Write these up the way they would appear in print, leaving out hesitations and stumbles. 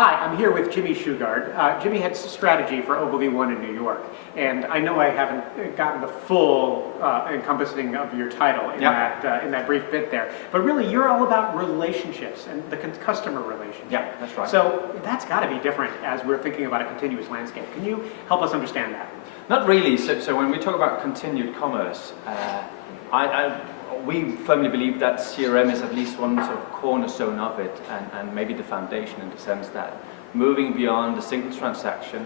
Hi, I'm here with Jimmy Shougaard. Jimmy heads strategy for Ogilvy One in New York, and I know I haven't gotten the full encompassing of your title in that brief bit there, but really you're all about relationships and the customer relationship. Yeah, that's right. So that's got to be different as we're thinking about a continuous landscape. Can you help us understand that? Not really. So when we talk about continued commerce, we firmly believe that CRM is at least one sort of cornerstone of it, and maybe the foundation, in the sense that moving beyond a single transaction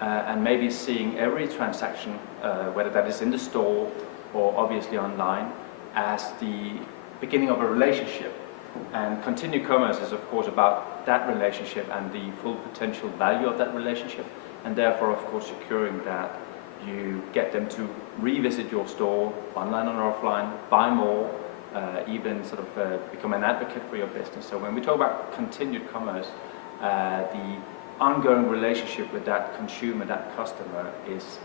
and maybe seeing every transaction, whether that is in the store or obviously online, as the beginning of a relationship. And continued commerce is of course about that relationship and the full potential value of that relationship, and therefore of course securing that you get them to revisit your store, online or offline, buy more, even sort of become an advocate for your business. So when we talk about continued commerce, the ongoing relationship with that consumer, that customer, is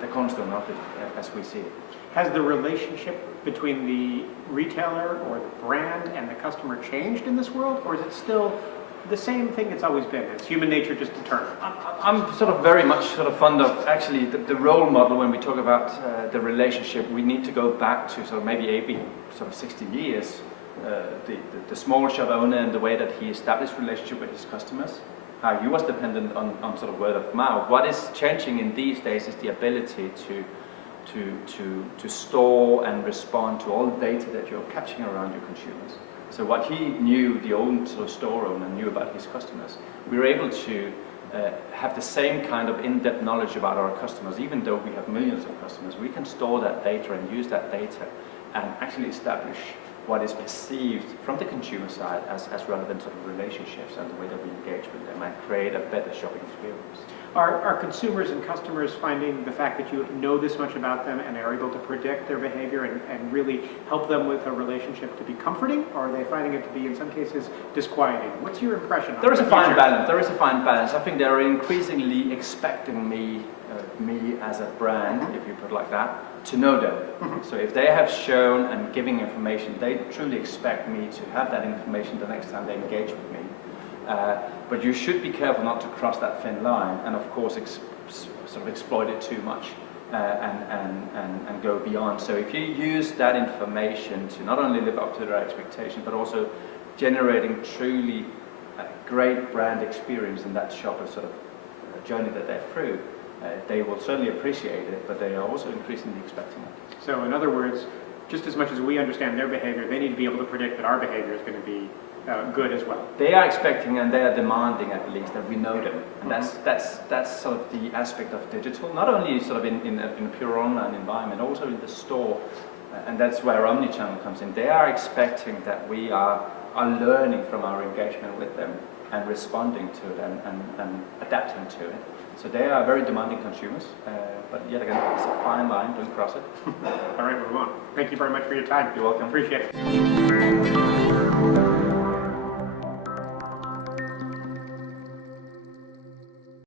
the cornerstone of it as we see it. Has the relationship between the retailer or the brand and the customer changed in this world, or is it still the same thing it's always been? It's human nature just to turn. I'm sort of very much sort of fond of actually the role model. When we talk about the relationship, we need to go back to sort of maybe sort of 60 years. The small shop owner and the way that he established relationship with his customers, how he was dependent on sort of word of mouth. What is changing in these days is the ability to store and respond to all the data that you're capturing around your consumers. So what he knew, the old sort of store owner knew about his customers, we were able to have the same kind of in-depth knowledge about our customers. Even though we have millions of customers, we can store that data and use that data and actually establish what is perceived from the consumer side as relevant sort of relationships and the way that we engage with them, and create a better shopping experience. Are consumers and customers finding the fact that you know this much about them and are able to predict their behavior and really help them with a relationship to be comforting, or are they finding it to be, in some cases, disquieting? What's your impression? There is a fine balance. There is a fine balance. I think they're increasingly expecting me as a brand, if you put it like that, to know them. Mm-hmm. So if they have shown and giving information, they truly expect me to have that information the next time they engage with me. But you should be careful not to cross that thin line and of course sort of exploit it too much and go beyond. So if you use that information to not only live up to their expectations, but also generating truly great brand experience in that shopper sort of journey that they're through, they will certainly appreciate it, but they are also increasingly expecting it. So in other words, just as much as we understand their behavior, they need to be able to predict that our behavior is going to be good as well. They are expecting and they are demanding, at least, that we know them. And that's sort of the aspect of digital, not only sort of in a pure online environment, also in the store. And that's where omnichannel comes in. They are expecting that we are learning from our engagement with them and responding to it and adapting to it. So they are very demanding consumers, but yet again, it's a fine line, don't cross it. All right, move on. Thank you very much for your time. You're welcome. Appreciate it.